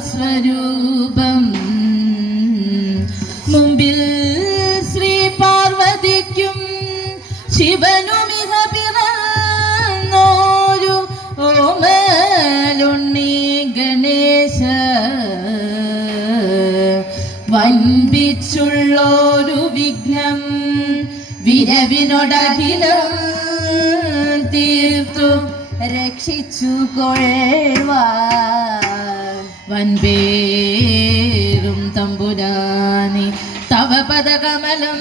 ചാരുസ്വരൂപം മുമ്പിൽ ശ്രീ പാർവതിക്കും ശിവനുമിക പിറന്നോരു ഓമലുണ്ണി ഗണേശ വൻപിച്ചുള്ളൊരു വിഘ്നം വിരവിനോടഖിലം തീർത്തു രക്ഷിച്ചു കൊള്ളുവാൻ വൻപേരും തമ്പുരാനി തവ പദകമലം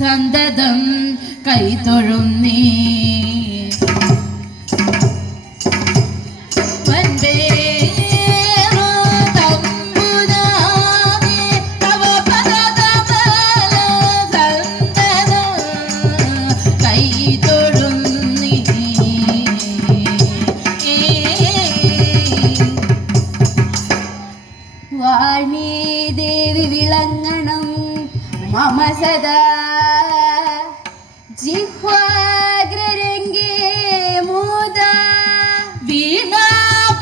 സന്തതം കൈതൊഴുന്നീ ദേവി വിളങ്ങണം മമ സദാ ജിഹ്വാഗ്രരംഗേ മോദ വീണ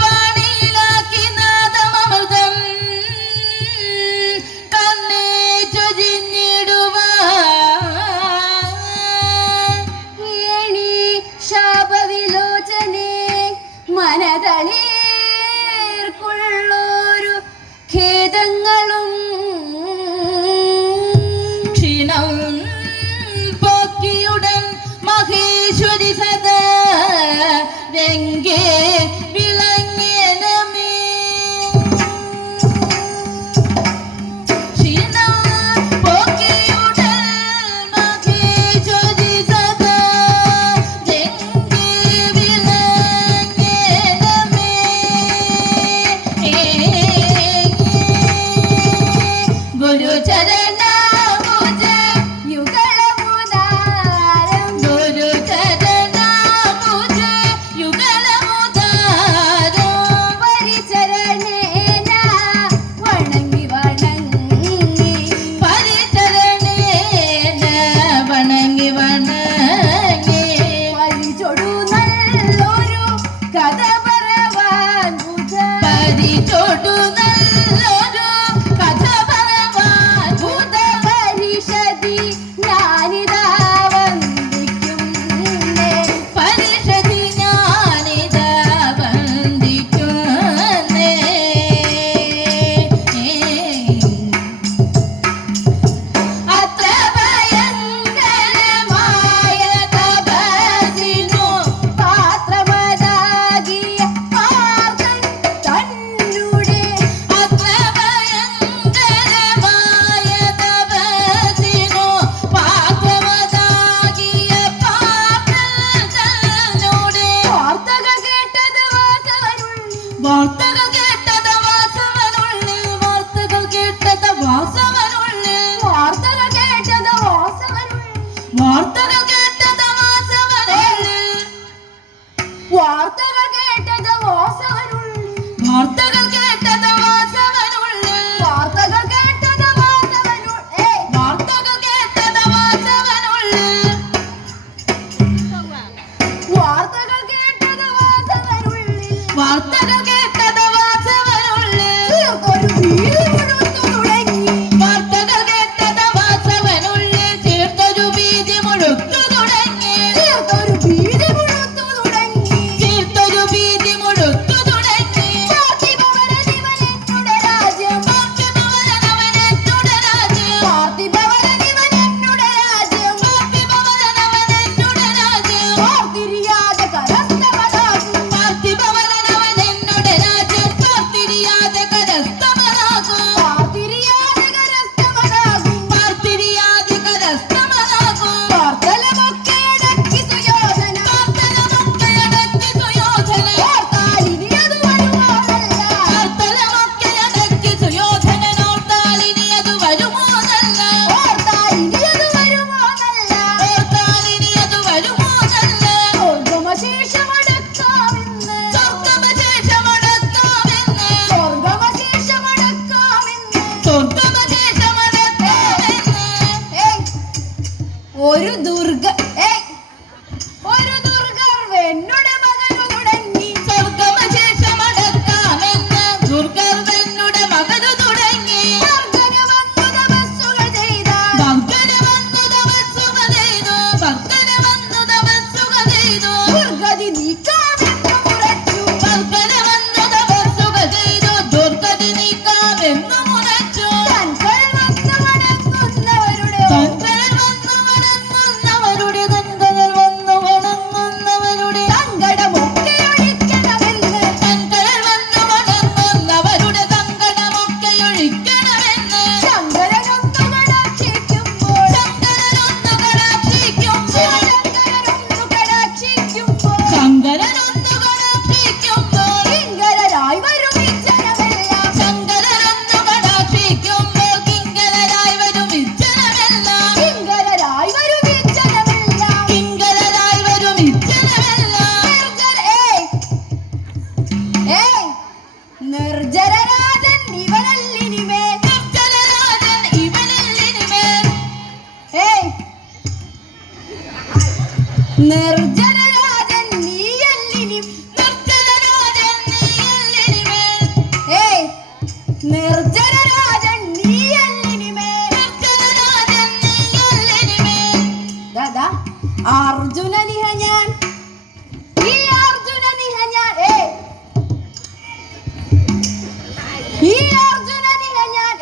പണിയിലാക്കി നാദമൃതം കണ്ണേ ചൊരിഞ്ഞിടുവാണി ശാപവിലോചനെ മനതളീർക്കുള്ളൊരു ഖേദങ്ങളും ക്ഷീണം പോക്കിയുടൻ മഹേശ്വരി സദാ രംഗേ വിളങ്ങിയനമേ ക്ഷീണം പോക്കിയുടൻ മഹേശ്വരി സദാ രംഗേ വിളങ്ങിയനമേ ഗുരുചരണ വാർത്തകൾ കേട്ടത് വാസവനുള്ളിൽ വാർത്തകൾ കേട്ടത് വാസവനുള്ളിൽ വാർത്തകൾ കേട്ടത് വാസവനുള്ളിൽ വാർത്തകൾ കേട്ടത് വാസവനുള്ളിൽ വാർത്തകൾ കേട്ടത് വാസവനുള്ളിൽ വാർത്തകൾ കേട്ടത് വാസവനുള്ളിൽ വാർത്തകൾ കേട്ടത് വാസവനുള്ളിൽ വാർത്തകൾ കേട്ടത് വാസവനുള്ളിൽ വാർത്തകൾ കേട്ടത് വാസവനുള്ളിൽ വാർത്തകൾ കേട്ടത് നിർജ്ജരരാജൻ ഇവനല്ലിനിമേൽ നിർജ്ജലരാജൻ ഇവനല്ലിനിമേൽ ഏയ് നിർജ്ജരരാജൻ നീയല്ലിനി നിർജ്ജലരാജൻ നീയല്ലിനിമേൽ ഏയ് നിർജ്ജരരാജൻ നീയല്ലിനിമേൽ നിർജ്ജലരാജൻ നീയല്ലിനിമേൽ ദാദാ അർജുനനിഹ ഞാൻ ഈ അർജുനനിഹ ഞാൻ ഈ അർജുനനിഹ ഞാൻ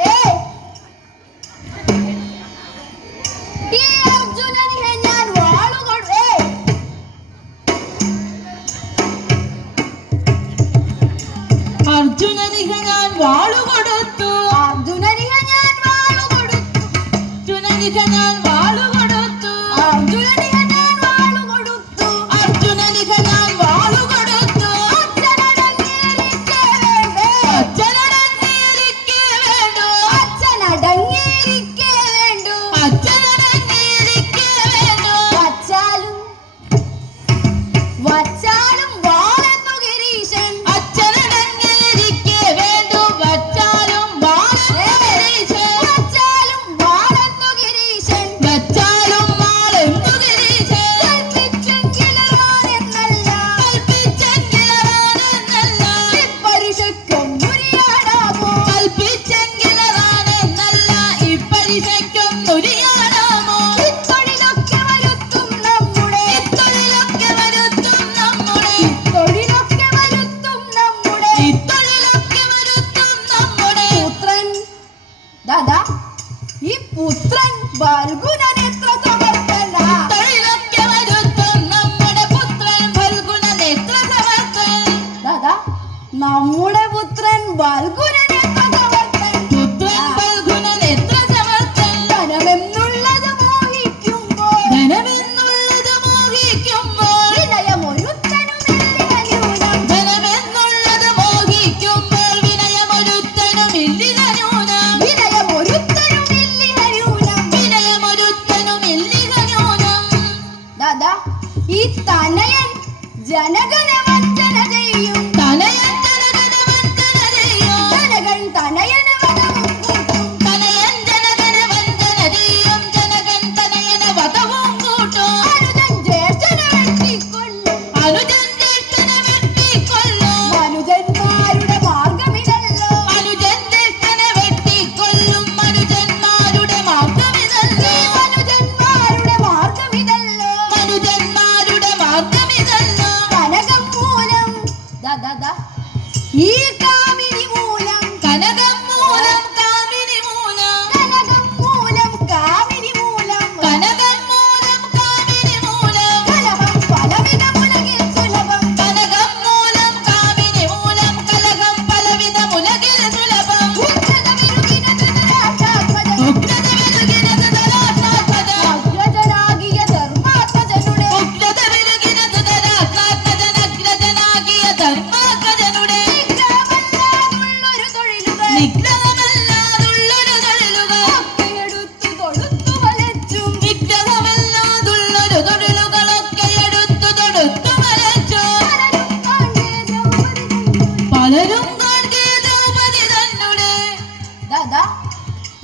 ഈ അർജുനനിഹ ഞാൻ വാളുകൊടു അർജുനനിഹ ഞാൻ വാളുകൊടുത്തു അർജുനനിഹ ഞാൻ വാളുകൊടുത്തു അർജുനനിഹ ഞാൻ വാളുകൊടുത്തു അർജുനനിഹ ഞാൻ വാളുകൊടുത്തു അർജുനനിഹ ഞാൻ വാളുകൊടുത്തു അച്ഛനടങ്ങിയിരിക്കേ വേണ്ടേ അച്ഛനടങ്ങിയിരിക്കേ വേണ്ടു അച്ഛനടങ്ങിയിരിക്കേ വേണ്ടു അച്ഛനടങ്ങിയിരിക്കേ വേണ്ടു വച്ചാലും വച്ചാലും വാളെന്നു ഗിരീശൻ അച്ഛനടങ്ങിയിരിക്കേ വേണ്ടു വച്ചാലും വച്ചാലും വാളെന്നു ഗിരീശൻ വച്ചാലും വാളെന്തു ഗിരീശൻ കൽപ്പിച്ചെങ്കിലറാനെന്നല്ല കൽപ്പിച്ചെങ്കിലറാനെന്നല്ല ഇപ്പരിശയ്ക്കൊന്നുരിയാടാമോ കൽപ്പിച്ചെങ്കിലറാനെന്നല്ല ഇപ്പരിശയ്ക്കൊന്നുരിയാടാമോ ഇത്തൊഴിലൊക്കെ വരുത്തും നമ്മുടെ ഇത്തൊഴിലൊക്കെ വരുത്തും നമ്മുടെ തൊഴിലൊക്കെ വരുത്തും നമ്മുടെ ഇത്തൊഴിലൊക്കെ വരുത്തും നമ്മുടെ പുത്രൻ ദാദാ ഈ പുത്രൻ ബൽഗുനൻ എത്ര സമർത്ഥന തൊഴിലൊക്കെ വരുത്തും നമ്മുടെ പുത്രൻ ഫൽഗുന നേത്ര സമർത്ഥൻ ദാദാ നമ്മുടെ പുത്രൻ ബൽഗുനൻ എത്ര സമർത്ഥൻ പുത്രൻ ഫൽഗുന നേത്ര സമർത്ഥൻ ധനമെന്നുള്ളത് മോഹിക്കുമ്പോൾ ധനമെന്നുള്ളത് മോഹിക്കുമ്പോൾ വിനയമൊരുത്തനുമില്ല ന്യൂനം ധനമെന്നുള്ളത് മോഹിക്കുമ്പോൾ വിനയമൊരുത്തനുമില്ലിക ന്യൂനം വിനയമൊരുത്തനുമില്ല ന്യൂനം വിനയമൊരുത്തനുമില്ലിക ന്യൂനം ദാദാ ഈ തനയൻ ജനഗണ വഞ്ചന ചെയ്യും തനയൻ ജനഗണ വഞ്ചന ചെയ്യും ജനകൻ തനയന വധവും കൂട്ടും തനയൻ ജനഗണ വഞ്ചന ചെയ്യും ജനകൻ തനയന വധവും കൂട്ടും അനുജൻ ജ്യേഷ്ഠനെ വെട്ടിക്കൊല്ലും അനുജൻ ജ്യേഷ്ഠനെ വെട്ടിക്കൊല്ലും മനുജന്മാരുടെ മാർഗമിതല്ലോ അനുജൻ ജ്യേഷ്ഠനെ വെട്ടിക്കൊല്ലും മനുജന്മാരുടെ മാർഗമിതല്ലോ മനുജന്മാരുടെ മാർഗമിതല്ലോ മനുജന്മാരുടെ മാർഗമിതല്ലോ കനകം മൂലം ദാദാ ഈ കാമിനി മൂലം കനകം മൂലം കാമിനി മൂലം കനകം മൂലം കാമിനി മൂലം കനകം മൂലം കാമിനി മൂലം കലഹം പലവിധ ഉലകിൽ സുലഭം കനകം മൂലം കാമിനി മൂലം കലഹം പലവിധ മുലകിൽ സുലഭം ഉഗ്രത വിരുകിനത് ധരാഷ്ട്രാത്മജൻ ഉഗ്രത വിരുകിനത് ധരാഷ്ട്രാത്മജ അഗ്രജനാകിയ ധർമാത്മജനുടെ ഉഗ്രത വിരുകിനത് ധരാഷ്ട്രാത്മജൻ അഗ്രജനാകിയ ധർമാത്മജനുടെ നിഗ്രഹമല്ലാതുള്ളൊരു തൊഴിലുകൾ നിഗ്രഹമല്ലാതുള്ളൊരു തൊഴിലുകൾ ഒക്കെയെടുത്തു തൊടുത്തു വലച്ചും നിഗ്രഹമല്ലാതുള്ളൊരു തൊഴിലുകളൊക്കെ എടുത്തു തൊടുത്തു വരച്ചു പലരും കാൺകേ ദ്രൗപദി തന്നെ. പലരും കാൺകേ ദാദാ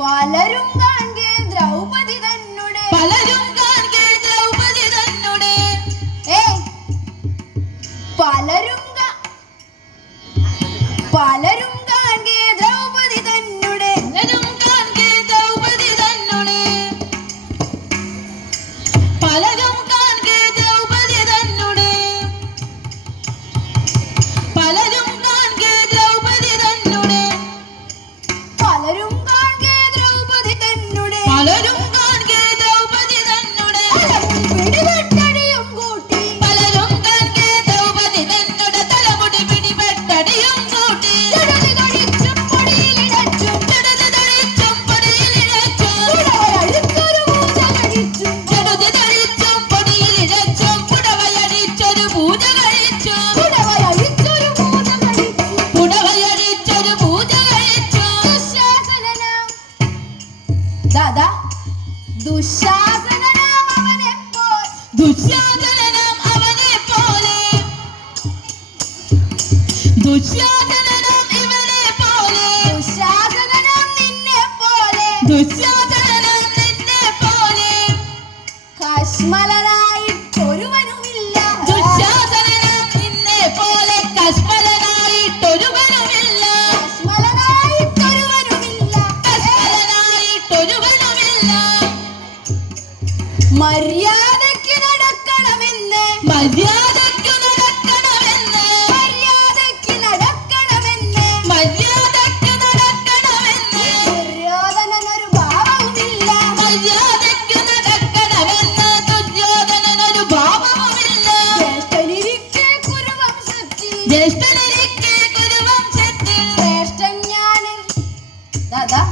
പലരും കാൺകേ ദ്രൗപദി ദ്രൗപദി തന്നെ. പലരും കാൺകേ ദ്രൗപദി തന്നെ ഏയ് പലരും പലരും കാൺകേ ദ്രൗപദി തന്നെ. പലരും കാൺകേ ദ്രൗപദി തന്നെ പലരും കാൺകേ ദ്രൗപദി തന്നെ പലരും കാൺകേ ദ്രൗപദി തന്നെ പലരും കാൺകേ ദ്രൗപദി തന്നെ. ദുശ്ശാസനൻ നിന്നെ പോലെ കശ്മലനായിട്ടൊരുവനുമില്ല. ദുശ്ശാസനൻ നിന്നെ പോലെ കശ്മലനായിട്ടൊരുവനുമില്ല. കശ്മലനായിട്ടൊരുവനുമില്ല. കശ്മലനായിട്ടൊരുവനുമില്ല. മര്യാദയ്ക്ക് നടക്കണമെന്ന് മര്യാദയ്ക്കു നടക്കണമെന്ന് മര്യാദയ്ക്ക് നടക്കണമെന്ന് മര്യാദയ്ക്കു നടക്കണമെന്ന് ദുര്യോധനനൊരു ഭാവവുമില്ല. മര്യാദയ്ക്കു നടക്കണമെന്ന് ദുര്യോധനനൊരു ഭാവവുമില്ല. ജ്യേഷ്ഠനിരിക്കെ കുരുവംശത്തിൽ ജ്യേഷ്ഠനിരിക്കെ കുരുവംശത്തിൽ ശ്രേഷ്ഠൻ ഞാനൻ. ദാദാ,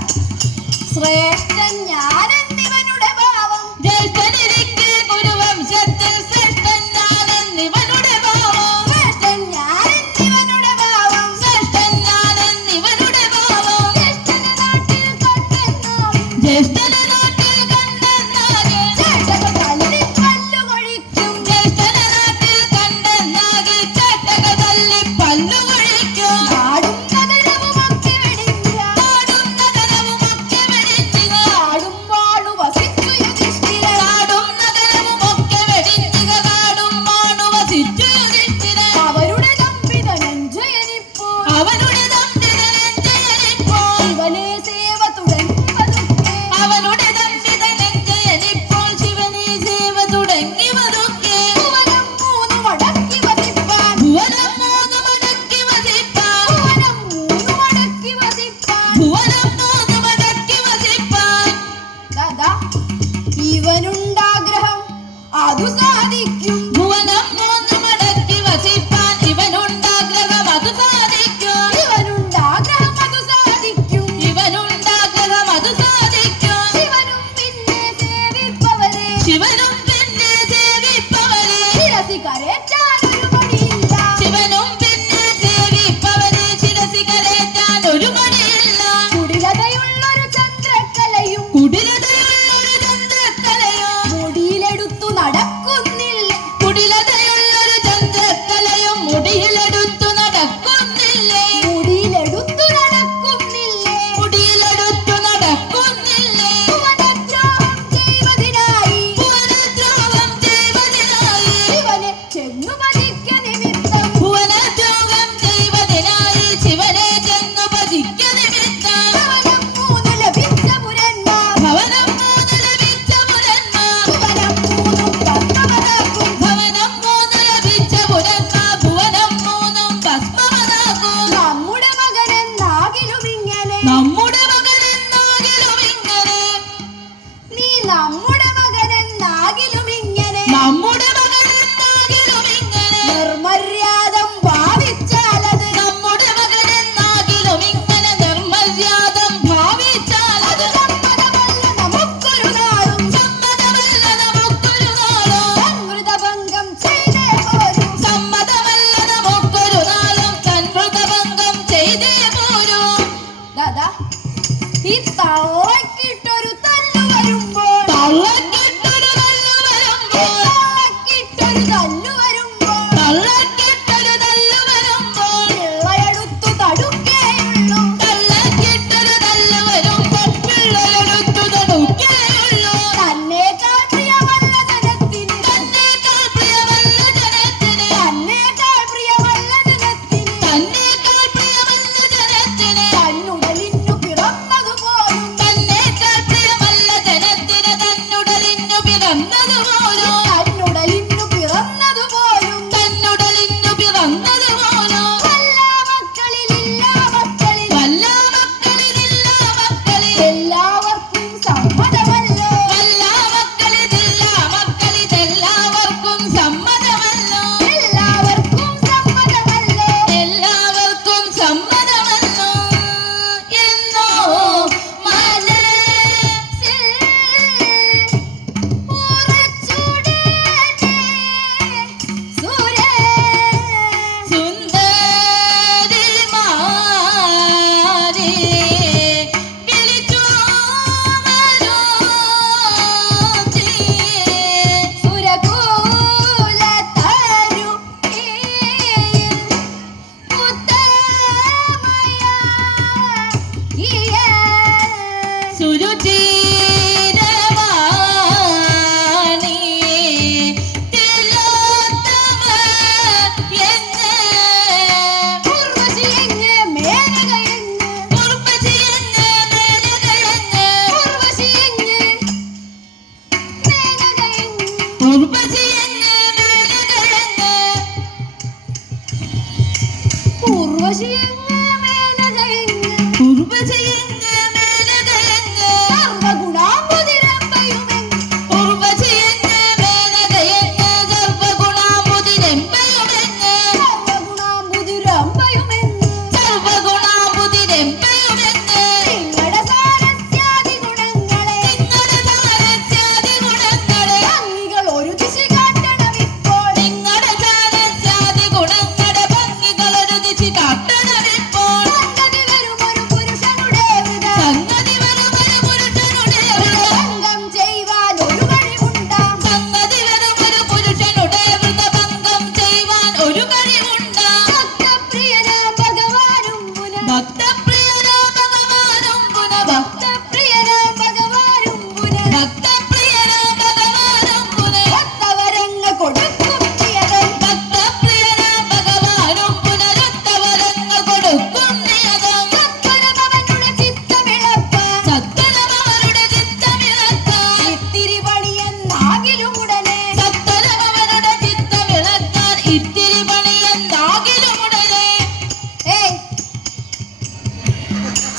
ശ്രേഷ്ഠൻ ഞാനെന്നിവനുടെ ഭാവം. ജ്യേഷ്ഠനിരിക്കെ കുരുവംശത്തിൽ ശ്രേഷ്ഠൻ ഞാനെന്നിവനുടെ ഭാവം. ശ്രേഷ്ഠൻ ഞാനെന്നിവനുടെ ഭാവം. ശ്രേഷ്ഠൻ ഞാനെന്നിവനുടെ ഭാവം. ജ്യേഷ്ഠന്റെ നാട്ടിൽ കണ്ടെന്നാം ജ്യേഷ്ഠനെ നാട്ടിൽ കണ്ടെന്നാകെ ചേട്ടക തല്ലി പല്ലുകൊഴിക്കും. ജ്യേഷ്ഠനെ നാട്ടിൽ കണ്ടെന്നാകെ ചേട്ടക തല്ലി പല്ലുകൊഴിക്കും. നാടും നഗരവുമൊക്കെ വെടിഞ്ഞ നാടും നഗരവുമൊക്കെ വെടിഞ്ഞുക. കാടും വാളു വസിച്ചു യുധിഷ്ഠിരൻ. കാടും നഗരവുമൊക്കെ വെടിഞ്ഞുക. കാടും വാണു വസിച്ചു യുധിഷ്ഠിരൻ. അവരുടെ തമ്പിതനഞ്ജയനിപ്പോൾ അവനുടെ തമ്പിതനഞ്ജയനിപ്പോൾ ശിവനെ സേവ തുടങ്ങി പതുക്കെ. അവനുടെ തമ്പിതനഞ്ജയനിപ്പോൾ ശിവനെ സേവ തുടങ്ങി പതുക്കെ. ഭുവനം മൂന്നു മടക്കി വസിപ്പാൻ. ഭുവനം മൂന്നു മടക്കി വസിപ്പാൻ. ഭുവനം മൂന്നു മടക്കി വസിപ്പാൻ. ഭുവനം മൂന്നു മടക്കി വസിപ്പാൻ. ദാദാ, ഇവനുണ്ടാഗ്രഹം അതു സാധിക്കും. ഭുവനം മൂന്നു മടക്കി വസിപ്പാൻ ഇവനുണ്ടാഗ്രഹം അതു സാധിക്കും. ഇവനുണ്ടാഗ്രഹം അതു സാധിക്കും. ഇവനുണ്ടാഗ്രഹം അതു സാധിക്കും. ശിവനും പിന്നെ സേവിപ്പവരെ ശിവനും പിന്നെ സേവിപ്പവരെ ശിരസി കരേറ്റാനൊരു മടിയില്ല. ശിവനും പിന്നെ സേവിപ്പവരെ ശിരസി കരേറ്റാൻ ഒരു മടിയില്ല. കുടിലതയുള്ളൊരു ചന്ദ്രക്കലയും കുടിലതയുള്ളൊരു ചന്ദ്രക്കലയോ മുടിയിലെടുത്തു നടക്കുന്നില്ല. കുടിലതയുള്ളൊരു ചന്ദ്രക്കലയും മുടിയിലെടുത്തു നടക്കുന്നില്ലേ. മുടിയിലെടുത്തു നടക്കുന്നില്ലേ. മുടിയിലെടുത്തു നടക്കുന്നില്ലേ. ഭുവനദ്രോഹം ചെയ്വതിനായി ഭുവനദ്രോഹം ചെയ്വതിനായി ശിവനെ ചെന്നു ഭജിക്ക നിമിത്തം ഭുവനദ്രോഹം ചെയ്വതിനായി ശിവനെ ചെന്നു ഭജിക്ക നിമിത്തം ഭവനം മൂന്നു ലഭിച്ച പുരന്മാർ. ഭവനം മൂന്ന് ലഭിച്ച പുരന്മാർ. ഭുവനം മൂന്നും ഭസ്മമതാക്കും. ഭവനം മൂന്ന് ലഭിച്ച പുരന്മാർ. ഭുവനം മൂന്നും ഭസ്മമതാക്കും. നമ്മുടെ മകനെന്നാകിലും ഇങ്ങനെ നമ്മുടെ മകനെന്നാകിലും ഇങ്ങനെ നീ നമ്മുടെ മകനെന്നാകിലും ഇങ്ങനെ നമ്മുടെ മകനെന്നാകിലും ഇങ്ങനെ നിർമര്യാദം ഭാവിച്ചാലത് നമ്മുടെ മകനെന്നാകിലും ഇങ്ങനെ നിർമര്യാദം ഭാവിച്ചാലത് സമ്മതമല്ല നമുക്കൊരു നാളും. സമ്മതമല്ല നമുക്കൊരു നാളും. അമൃതഭംഗം ചെയ്തേ പോരൂ. സമ്മതമല്ല നമുക്കൊരു നാളും. തൻവൃതഭംഗം ചെയ്തേ പോരൂ. ദാദാ, ഈ തള്ളക്കിട്ടൊരു തല്ലു വരുമ്പോൾ തള്ളക്കിട്ടൊരു തല്ലു വരുമ്പോൾ തള്ളക്കിട്ടൊരു തല്ലു വരുമ്പോൾ തള്ളക്കിട്ടൊരു തല്ലു വരുമ്പോൾ പിള്ളയെടുത്തു തടുക്കേയുള്ളൂ. തള്ളക്കിട്ടൊരു തല്ലു വരുമ്പോൾ പിള്ളയെടുത്തു തടുക്കേയുള്ളൂ. തന്നേക്കാൾ പ്രിയമല്ല ജനത്തിന്. തന്നേക്കാൾ പ്രിയമല്ല ജനത്തിന്. തന്നേക്കാൾ പ്രിയമല്ല ജനത്തിന്. തന്നേക്കാൾ പ്രിയമല്ല ജനത്തിന്. തന്നുടലിന്നു പിറന്നതുപോലും തന്നേക്കാൾ പ്രിയമല്ല ജനത്തിന്. തന്നുടലിന്നു പിറന്നതുപോലും തന്നുടലിന്നു പിറന്നതുപോലും തന്നുടലിന്നു പിറന്നതുപോലും എല്ലാ മക്കളിലില്ല മക്കളിൽ വല്ല മക്കളിലില്ല മക്കളിൽ എല്ലാവർക്കും സമ്മതമല്ലോ. വല്ല മക്കളിലില്ല മക്കളിതെല്ലാവർക്കും സമ്മതമല്ലോ. എല്ലാവർക്കും സമ്മതമല്ലോ. എല്ലാവർക്കും സമ്മതമല്ലോ. എന്നോ മനസ്സിൽ ഉറച്ചുടനെ സുരേ സുന്ദരിമാരെ വിളിച്ചു വരൂചി. സുരകൂലതരുണിയിൽ ഉത്തമ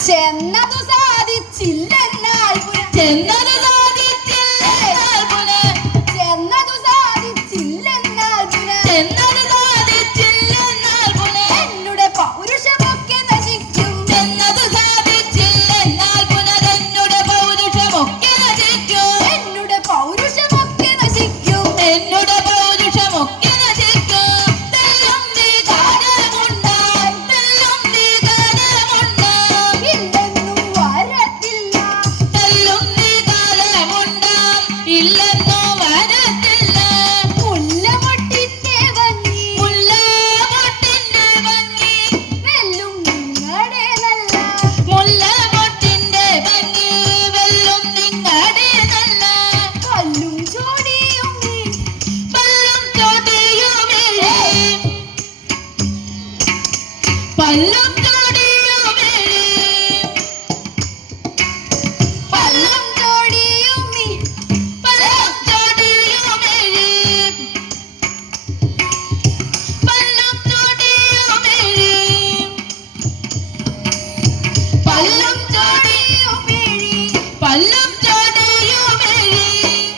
ചെന്നതു സാധിച്ചില്ലെന്നാൽ ചെന്നത് സാധിച്ചില്ലെന്നാൽ പുനർ ചെന്നതു സാധിച്ചില്ലെന്നാൽ ചെന്നത് സാധിച്ചില്ലെന്നാൽ പുനർ എന്നുടെ പൗരുഷമൊക്കെ നശിക്കും ചെന്നത് സാധിച്ചില്ലെന്നാൽ പുനർ എന്നുടെ പൗരുഷമൊക്കെ നശിക്കും എന്നുടെ പൗരുഷമൊക്കെ നശിക്കും എന്നുടെ പൗരുഷമൊക്കെ നശിക്കും തെല്ലും നീ കാലമുണ്ടാം തെല്ലും നീ കാലമുണ്ടാം ഇല്ലെന്നും വരത്തില്ല തെല്ലും നീ കാലമുണ്ടാം ഇല്ലെന്നോ വരത്തില്ല മുല്ലമൊട്ടിന്റെ ഭംഗി മുല്ലമൊട്ടിന്റെ ഭംഗി വെല്ലും നിങ്ങളുടെ നല്ല മുല്ലമൊട്ടിന്റെ ഭംഗി വെല്ലും നിങ്ങളുടെ നല്ല കല്ലും ചോടിയും നീ പല്ലും ചോടിയുമിഴി പല്ലും ചോടിയുമിഴി കല്ലും ചോടിയും നീ പല്ലും ചോടിയുമിഴി പല്ലും ചോടിയുമിഴി പല്ലും ചോടിയും പല്ലും ചോടിയുമിഴി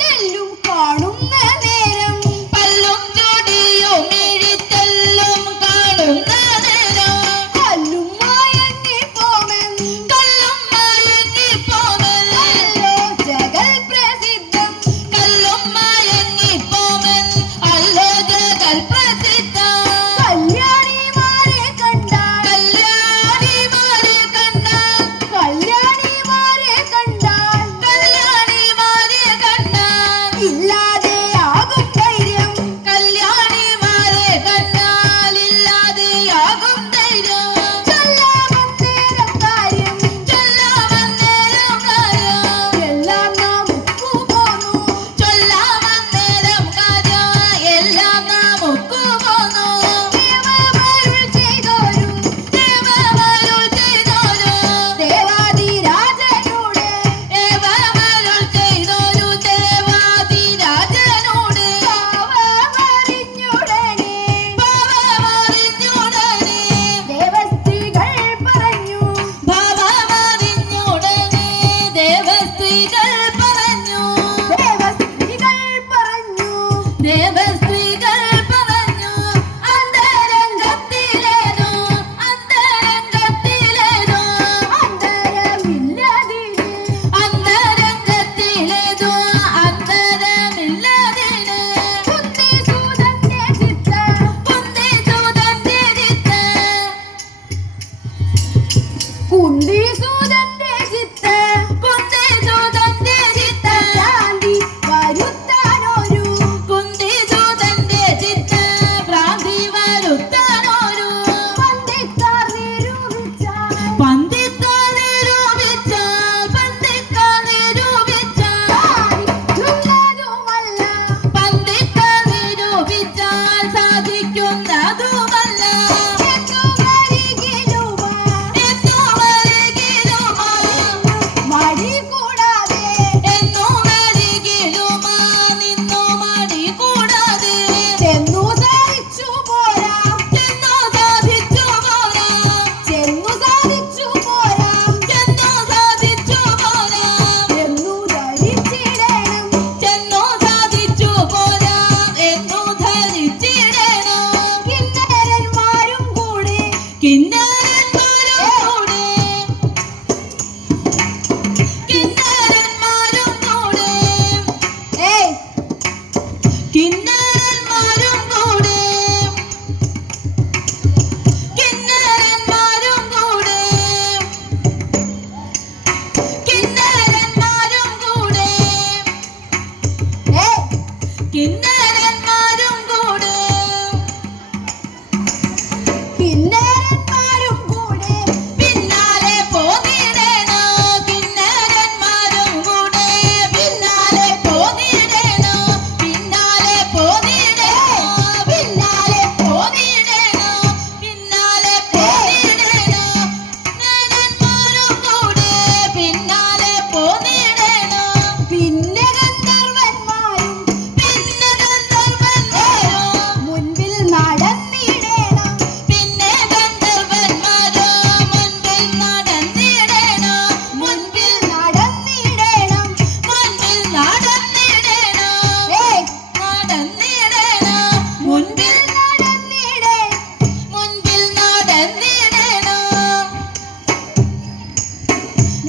നെല്ലും കാണുന്ന നേരം പല്ലും ചോടിയുമിഴി തെല്ലും കാണുന്ന നേരം കല്ലും മയങ്ങി പോമൻ കല്ലും മയങ്ങിപ്പോമൻ അല്ലോ ജഗൽ പ്രസിദ്ധം കല്ലും മയങ്ങിപ്പോമൻ അല്ലോ ജഗൽ പ്രസിദ്ധം കല്യാണിമാരെ കണ്ടാൽ കല്യാണിമാരെ കണ്ടാൽ കല്യാണിമാരെ കണ്ടാൽ കല്യാണിമാരെ കണ്ടാൽ ഇല്ലാതെയാകും ധൈര്യം കല്യാണിമാരെ കണ്ടാൽ ഇല്ലാതെയാകും ധൈര്യം ചൊല്ലാമന്നേരം കാര്യം ചൊല്ലാമന്നേരം കാര്യം എല്ലാം നാം പോന്നു ചൊല്ലാമന്നേരം കാര്യം എല്ലാം നമുക്ക് പോന്നു ദേവമരുൾ ചെയ്തോരും ദേവമരുൾ ചെയ്തോരു ദേവാദിരാജനോട് ദേവമരുൾ ചെയ്തോരു ദേവാദിരാജനോട് പാവമറിഞ്ഞുടനെ ഭാവമറിഞ്ഞുടനെ ദേവസ്ത്രീകൾ പറഞ്ഞു ഭാവമറിഞ്ഞുടനെ ദേവസ്ത്രീകൾ പറഞ്ഞു ദേവസ്ത്രീകൾ പറഞ്ഞു ദേവസ്ത്രീകൾ പറഞ്ഞു അന്തരംഗത്തിലേതോ അന്തരംഗത്തിലേതോ അന്തരമില്ലതിന് അന്തരംഗത്തിലേതോ അന്തരമില്ലതിന് കുന്തിസൂതന്റെ ചിത്ത കുന്തിസൂതന്റെ ചിത്ത കുന്തിസൂതന്റെ ചിത്ത കുന്തിസൂതന്റെ ചിത്ത ശാന്തി വരുത്താനൊരു കുന്തിസൂതന്റെ ചിത്ത ഭ്രാന്തി വരുത്താനൊരു പന്തിക്കാർ നിരൂപിച്ചാൽ പന്തിക്കാർ നിരൂപിച്ചാൽ പന്തിക്കാർ നിരൂപിച്ചാൽ സാധിക്കുന്നതുമല്ല പന്തിക്കാർ നിരൂപിച്ചാൽ സാധിക്കുന്നതുമല്ല എന്നു വരികിലുമാ എന്നു വരികിലുമാ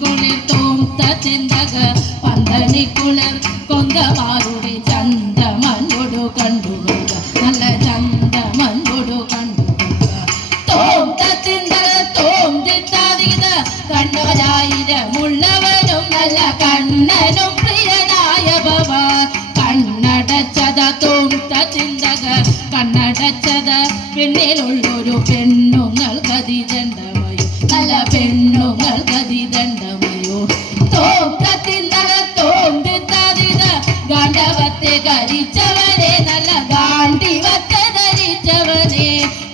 കുളിർ തോം ചിന്തക പന്തനി കുളിർ കൊന്തമാരുടെ ചന്ത മഞ്ഞോടു കണ്ടുകൊള്ളുക നല്ല ചന്ത മഞ്ഞോടു കണ്ടുകൊള്ളുക തോം ചിന്തക തോം ചിന്താതീത കണ്ണൊരായിരമുള്ളവനും നല്ല കണ്ണനും പ്രിയനായ ഭവാൻ കണ്ണടച്ചത തോം ചിന്തക കണ്ണടച്ചത പെണ്ണിലുള്ളൊരു പെണ്ണുങ്ങൾ ഗതി ദണ്ഡമയോ നല്ല പെണ്ണുങ്ങൾ ഗതി ദണ്ഡമയോ ഗാണ്ഡവത്തെ ധരിച്ചവനെ നല്ല ഗാണ്ഡിവത്തെ ധരിച്ചവനെ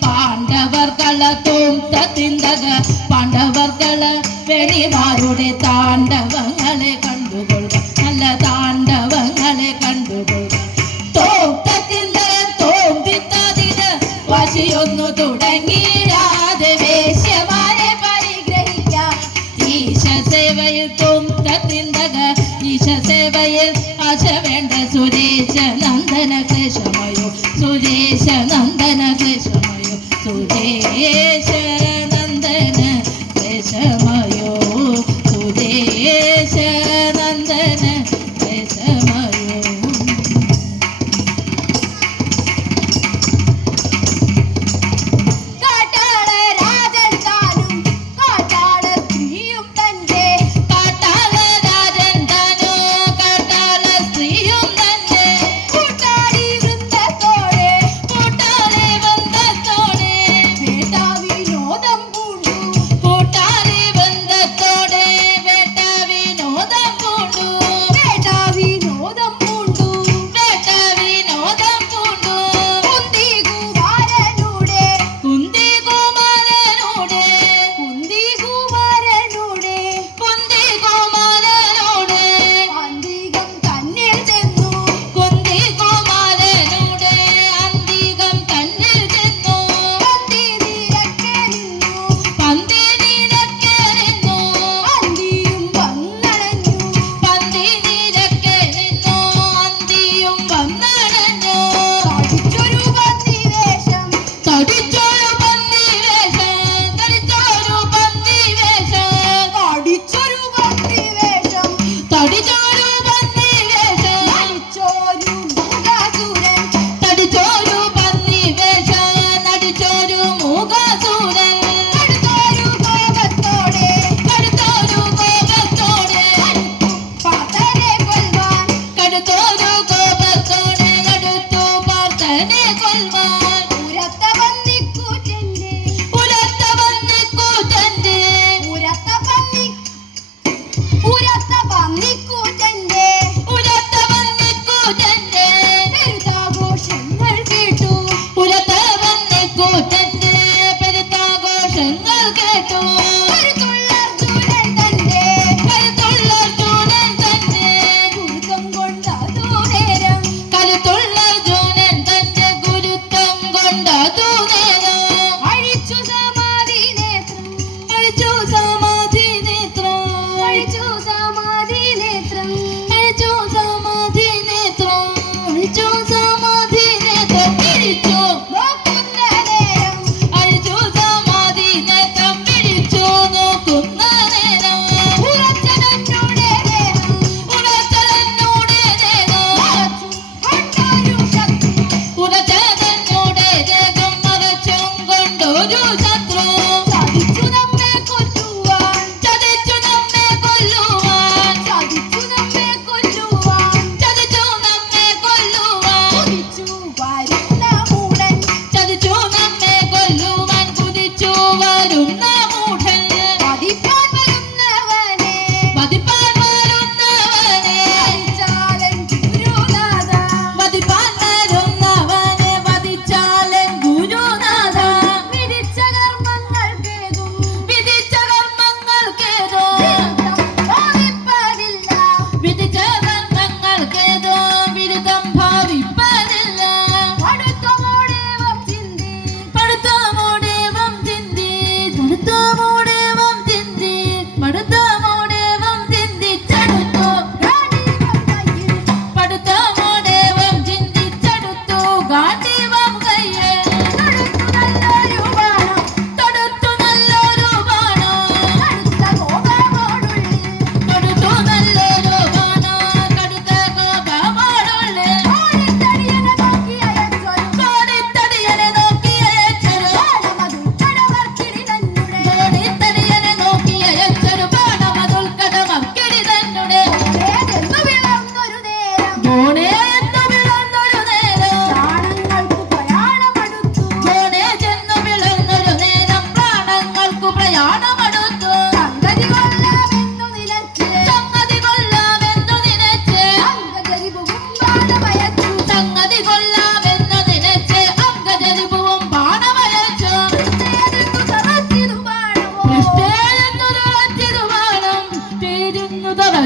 പാണ്ഡവർക്കള തോന്തക പാണ്ഡവർക്കള വെളിമാരുടെ താണ്ഡവങ്ങളെ കണ്ടുകൊള്ളുക നല്ല താണ്ഡവങ്ങളെ കണ്ടുകൊള്ളുക തോന്തിത്തതിന് വാശിയൊന്നു തുടങ്ങിയിടാതെ വേശ്യമാരെ പരിഗ്രഹിക്കാം ഈശ സേവയിൽ തോന്തക ഈശ സേവയിൽ ആശ വേണ്ട സുരേശ നന്ദന ക്ലേശമയോ സുരേശ നന്ദന ക്ലേശമയോ സുരേശ നന്ദന ക്ലേശമയോ സുരേശ നന്ദന ക്ലേശമയോ ചതിച്ചു നമ്മെ കൊല്ലുവാൻ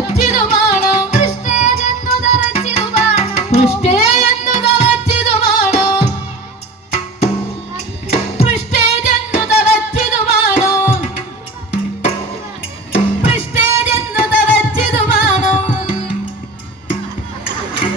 തറച്ചിതു വേണം പൃഷ്ഠേതെന്നു തറച്ചിതു വേണം പൃഷ്ഠേയെന്നു തറച്ചിതു വേണം പൃഷ്ഠേയെന്നു തറച്ചിതു വേണം പൃഷ്ഠേയെന്നു തറച്ചിതു വേണം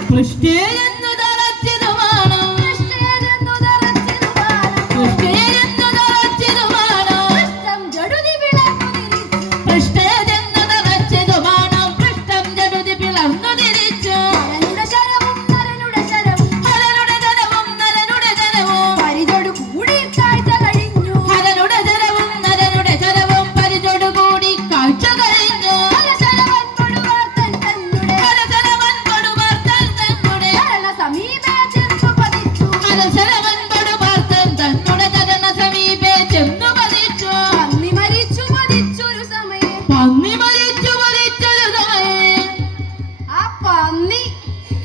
പൃഷ്ഠേയെന്നു തറച്ചിതു വേണം പൃഷ്ഠേതെന്നു തറച്ചിതു വേണം പൃഷ്ഠേയെന്നു തറച്ചിതു വേണം പൃഷ്ഠം ജടുതി വിളർന്നു തിരിച്ചു പൃഷ്ഠേയെന്നു തറച്ചിതു വേണം പൃഷ്ഠം ജടുതി പിളർന്നു തിരിച്ചു നരനുടെ ശരവും നരനുടെ ശരവും ഹരനുടെ ജനവും നരനുടെ ജനവും പരിചൊടു കൂടി കാഴ്ച കഴിഞ്ഞു ഹരനുടെ ജനവും നരനുടെ ജനവും പരിചോടുകൂടി കാഴ്ച കഴിഞ്ഞു ഹരശരവൻ കൊടുവാർത്തൻ തന്നുടെ ഹരശരവൻ കൊടുവാർത്തൻ തന്നുടെ ശരണ സമീപേ ചെന്നു പതിച്ചു ഹരശരവൻ കൊടുവാർത്തൻ തന്നുടെ ചരണ സമീപേ ചെന്നു പതിച്ചു പന്നി മരിച്ചു മതിച്ചൊരു സമയം പന്നി മരിച്ചു മരിച്ചൊരു സമയേ ആ പന്നി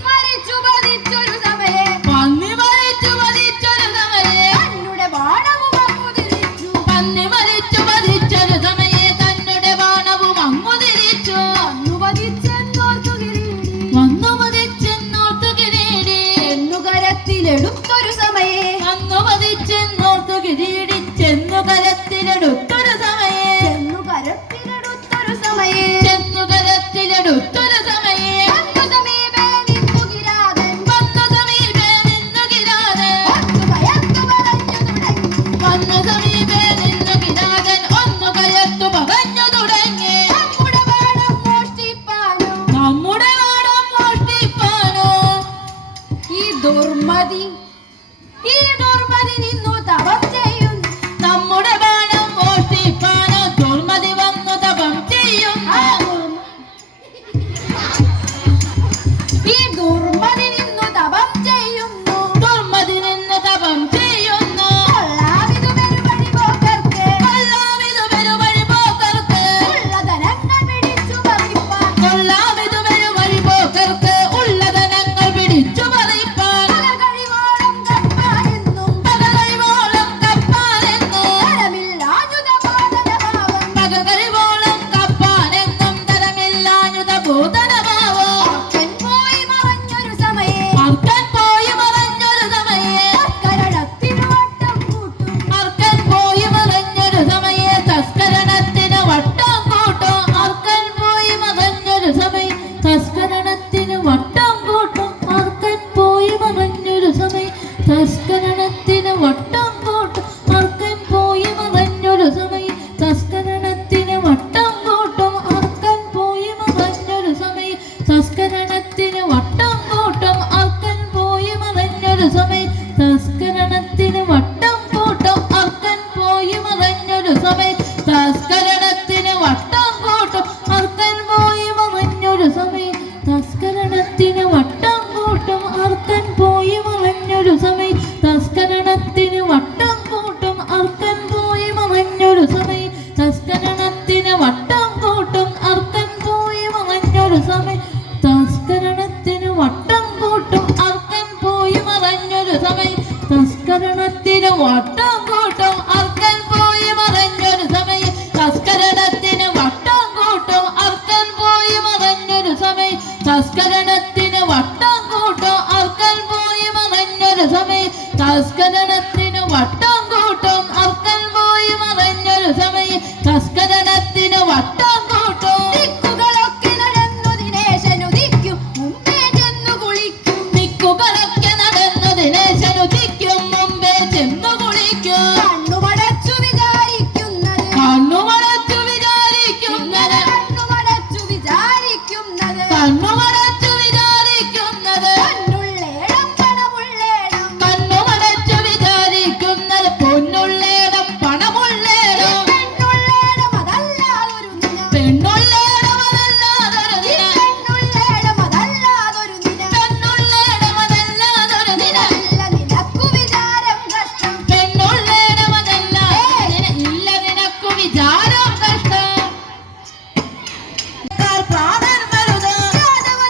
മരിച്ചു മതിച്ചൊരു സമയം പന്നി മരിച്ചു മരിച്ചൊരു സമയേ തന്നുടെ ബാണവും അമ്പുതിരിച്ചു പന്നി മരിച്ചു മരിച്ചൊരു സമയേ തന്നുടെ ബാണവും അങ്ങു തിരിച്ചു അന്നു പതിച്ചെന്നോർത്തു കിരീടി വന്നു പതിച്ചെന്നോർത്തു കിരീടി എന്നു കരത്തിലെടുത്തൊരു സമയേ അന്നു പതിച്ചെന്നോർത്തു കിരീടി ചെന്നു കരത്തിലെടുത്തൊരു സമയേ എന്നു കരത്തിലെടുത്തൊരു സമയേ ചെന്നു കരത്തിലെടുത്തൊരു സമയേ അന്നു സമീപേ നിന്നു കിരാതൻ വന്നു സമീപേ നിന്നു കിരാതൻ ഒന്നു കയർത്തു പറഞ്ഞു തുടങ്ങി വന്നു സമീപേ നിന്നു കിരാതൻ ഒന്നു കയർത്തു പറഞ്ഞു തുടങ്ങി നമ്മുടെ ബാണം മോഷ്ടിപ്പാനോ നമ്മുടെ നാടം മോഷ്ടിപ്പാനോ ഈ ദുർമതി നിന്നു തപം ചെയ്യുന്നു നമ്മുടെ ബാണം മോഷ്ടിപ്പാനോ ദുർമതി വന്നു തപം ചെയ്യുന്നു ഈ ദുർമതി നിന്നു തപം ചെയ്യുന്നു ദുർമതി നിന്ന് തപം ചെയ്യുന്നു കൊള്ളാമിതു പെരുവഴി പോക്കർക്ക് കൊള്ളാമിതു പെരുവഴി പോക്കർക്ക് ഉള്ള ധനങ്ങൾ പിടിച്ചു പറിപ്പാൻ കൊള്ളാമിതു പെരുവഴി പോക്കർക്ക് ഉള്ളതനങ്ങൾ പിടിച്ചു പറിപ്പാൻ പലകഴിവോളം കപ്പാനെന്നും പകകഴിവോളം കപ്പാനെന്നും തരമില്ലാഞ്ഞുത ബോധനഭാവം പകകഴിവോളം കപ്പാനെന്നും തരമില്ലാഞ്ഞുത ഭൂതനഭാവോ അക്കൻ പോയി മറഞ്ഞൊരു സമയേ അർക്കൻ പോയി മറഞ്ഞൊരു സമയേ കരണത്തിനു വട്ടം കൂട്ടും അർക്കൻ പോയി മറഞ്ഞൊരു സമയേ തസ്കരണത്തിന് വട്ടം കൂട്ടും അർക്കൻ പോയി മറഞ്ഞൊരു സമയം തസ്കരണത്തിന് വട്ടം കൂട്ടും അർക്കൻ പോയി മറഞ്ഞൊരു സമയം തസ്കരണത്തിന് വട്ടം കൂട്ടും അർക്കൻ പോയി മറഞ്ഞൊരു സമയം തസ്കരണത്തിന് വട്ടം കൂട്ടും അർക്കൻ പോയി മറഞ്ഞൊരു സമയം തസ്കരണത്തിന് വട്ടം കൂട്ടും അർക്കൻ പോയി മറഞ്ഞൊരു സമയം തസ്കരണത്തിന് വട്ടം കൂട്ടും അർക്കൻ പോയി മറഞ്ഞൊരു സമയം തസ്കരണത്തിന് വട്ടം കൂട്ടും അർക്കൻ പോയി മറഞ്ഞൊരു സമയം തസ്കരണത്തിന് വട്ടം കൂട്ടും അർക്കൻ പോയി മറഞ്ഞൊരു സമയം തസ്കരണത്തിന് വട്ടം കൂട്ടും അർക്കൻ പോയി മറഞ്ഞൊരു സമയം തസ്കരണത്തിന് വട്ടം കൂട്ടും അർക്കൻ പോയി മറഞ്ഞൊരു സമയം തസ്കരണത്തിന് വട്ടം കൂട്ടും അർക്കൻ പോയി മറഞ്ഞൊരു സമയം തസ്കരണത്തിന് വട്ടം കൂട്ടും അർക്കൻ പോയി മറഞ്ഞൊരു സമയം തസ്കരണത്തിന് വട്ടം കൂട്ടും അർക്കൻ പോയി മറഞ്ഞൊരു സമയം തസ്കരണത്തിന് വട്ടം കൂട്ടും അർക്കൻ പോയി മറഞ്ഞൊരു സമയം തസ്കരണത്തിന് വട്ടം കൂട്ടും അർക്കൻ പോയി മറഞ്ഞൊരു സമയം തസ്കരണത്തിന് വട്ടം കൂട്ടും ദിക്കുകളൊക്കെ നടന്നു ദിനേശനു ദിക്കും മുമ്പേ ചെന്നു കുളിക്കും ദിക്കുകളൊക്കെ നടന്നു ദിനേശനുദിക്കും മുമ്പേ ചെന്നു കുളിക്കും കണ്ണുമടച്ചു വിചാരിക്കുന്നത് കണ്ണുമടച്ചു വിചാരിക്കുന്നത് കണ്ണുമടച്ചു വിചാരിക്കുന്നത് കണ്ണുമടച്ചു വിചാരിക്കുന്നത് പൊന്നുള്ളേടം പണമുള്ളേടം കണ്ണുമടച്ചു വിചാരിക്കുന്നത് പൊന്നുള്ളേടം പണമുള്ളേടം പെണ്ണുള്ളേടം അതല്ലാതൊരു ദിനം പെണ്ണുള്ളേടം അതല്ലാതൊരു ദിനം പെണ്ണുള്ളേടം അതല്ലാതൊരു ദിനം പെണ്ണുള്ളേടം അതല്ലാതൊരു ദിനം അല്ല നിനക്കു വിചാരം കഷ്ടം പെണ്ണുള്ളേടം അതല്ല ഇല്ല നിനക്കു വിചാരം കഷ്ടം പ്രാണൻ മരുത് യാദവ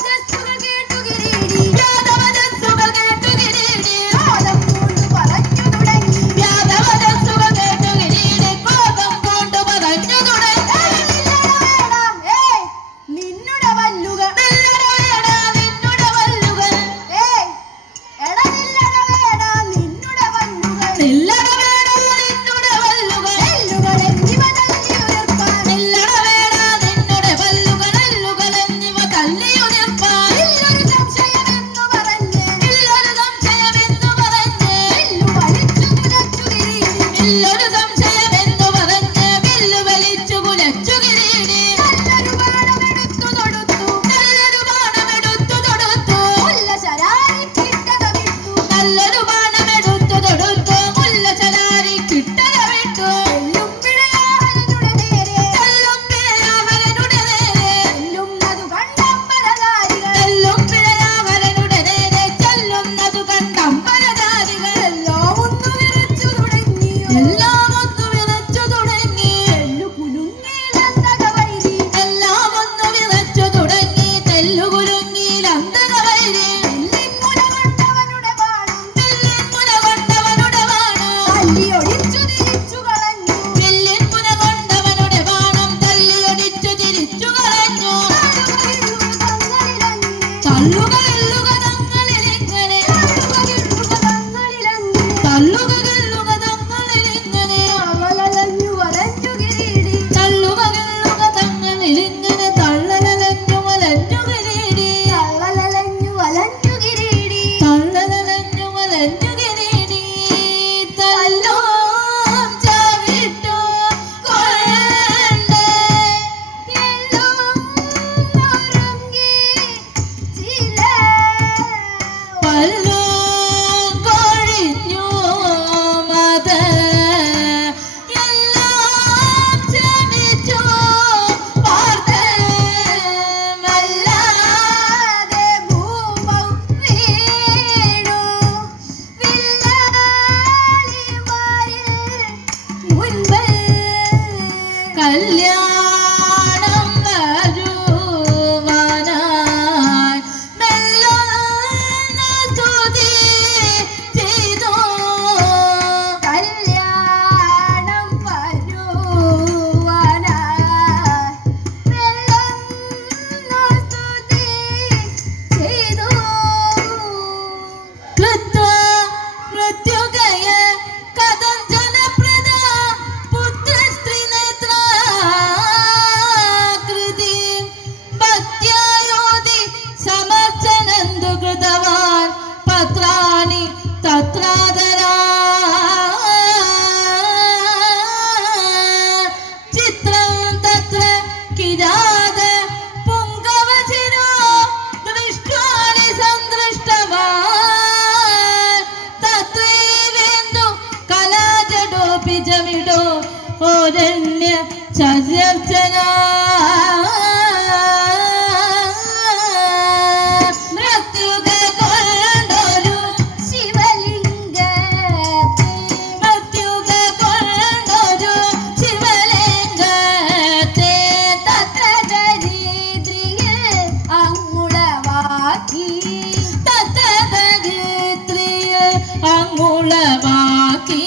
പുണ്യ ചര്യർച്ചന മൃത്യുക കൊണ്ടൊരു ശിവലിംഗത്തെ മൃത്യുക കൊണ്ടൊരു ശിവലിംഗത്തെ തത്ര ദരിദ്രിയെ അങ്ങുളവാക്കി തത്തരിത്രിയ അങ്ങുളവാക്കി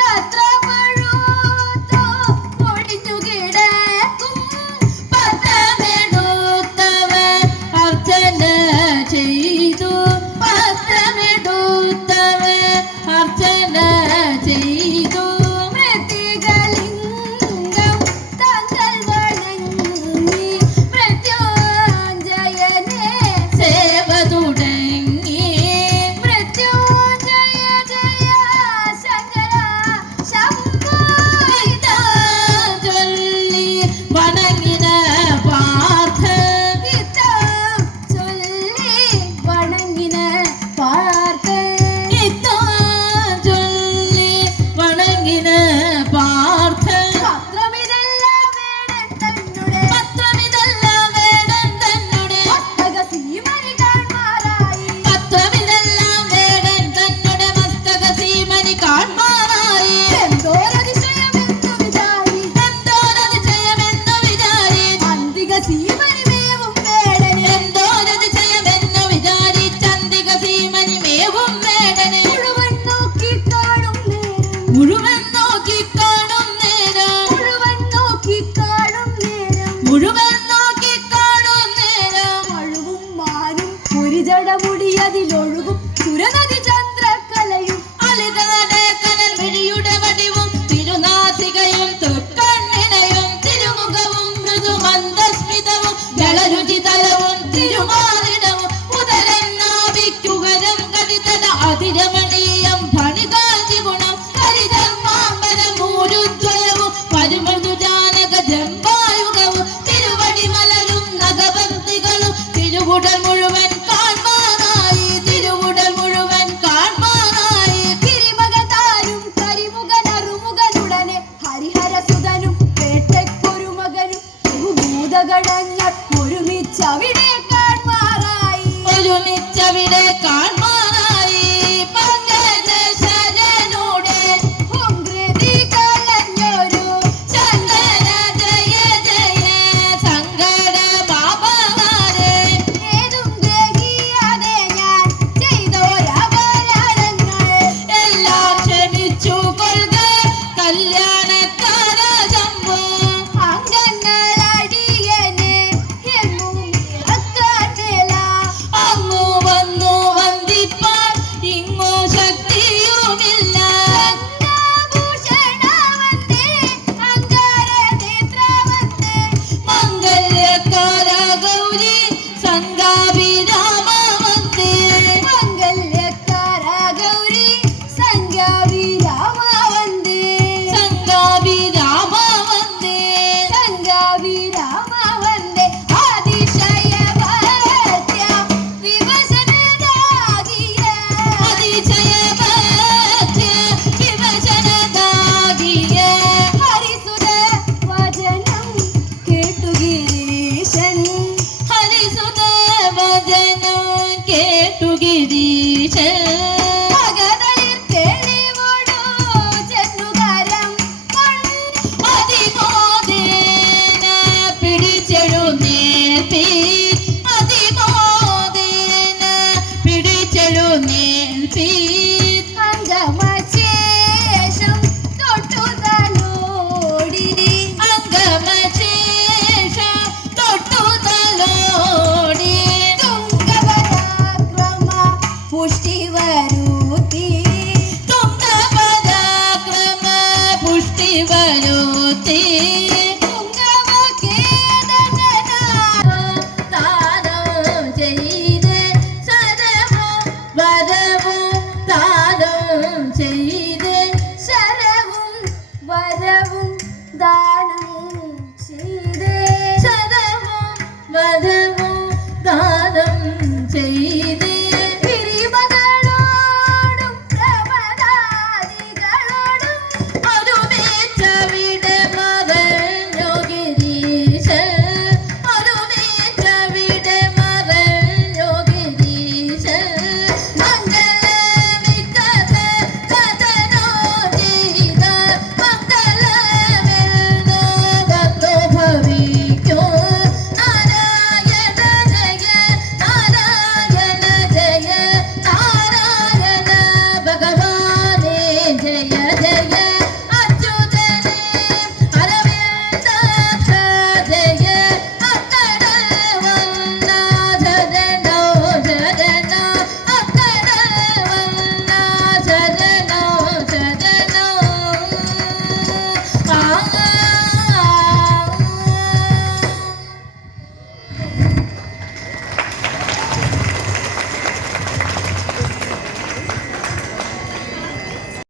തത്ര പഴുത്തോ ഒടിഞ്ഞു കിടക്കും പത്രമെടുത്തവൻ അർച്ചന ചെയ്തു പത്രമെടുത്തവൻ അർച്ചന ചെയ്തു മൃത്തികലിംഗം തങ്ങൾ വണങ്ങി മൃത്യുഞ്ജയനെ സേവ തുടങ്ങി മൃത്യുഞ്ജയ ജയ ശങ്കര ശംഭോ ചൊല്ലി വണങ്ങിന പാർത്ഥ ഗീതം ചൊല്ലി വണങ്ങിന പാർത്ത ചൊല്ലി വണങ്ങിന പാർത്ഥ പത്രമിതെല്ലാം വേണം തന്നുടെ പത്രമിതെല്ലാം വേടൻ തന്നെ മസ്തക സീമനി കാണാറായി പത്രമിതെല്ലാം വേടൻ തന്നെ മസ്തക സീമനി കാൺമാറായി എന്തോരതിശയമെന്നു വിചാരി എന്തോരതിശയമെന്നു വിചാരി അന്തിക സീമനി മേവും വേടനെ എന്തോരതിശയമെന്നു വിചാരി ചന്ദിക സീമനി മേവും വേടനെ മുഴുവൻ നോക്കി കാണും നേരം മുഴുവൻ നോക്കി കാണും നേരം മുഴുവൻ നോക്കി കാണും നേരം മുഴുവൻ നോക്കി കാണും നേരം മഴുവും മാനും ഒരു ജടമുടിയതിലൊഴുകും സുരനദി ചന്ദ്രകലയും അലിതടെ കനൽ വിഴിയുടെ വടിവും തിരുനാസികയും തൃക്കണ്ണിണയും തിരുമുഖവും മൃദുമന്ദസ്മിതവും ജലരുചിതലവും തിരുമാറിടവും ഉദരന്നാവിക്കുഹരം കടിതട അതിരമണീയം ഫണികാന്തി ഗുണം ഹരിതർമാമ്പരമൂരുദ്വയവും പരിമൃദുജാനക ജമ്പായുഗവും തിരുവടിമലരും നഗഭക്തികളും തിരുവുടൽ മുഴുവൻ കാൺമാനായി തിരുവുടൽ മുഴുവൻ കാൺമാനായി കിരിമകതാരും കരിമുകനറുമുകനുടനെ ഹരിഹരസുതനും പേട്ടയ്ക്കൊരു മകനും ബഹുഭൂതഗണങ്ങൾ ഒരുമിച്ചവിടെ കാണാറായി ഒരുമിച്ചവിടെ കാണ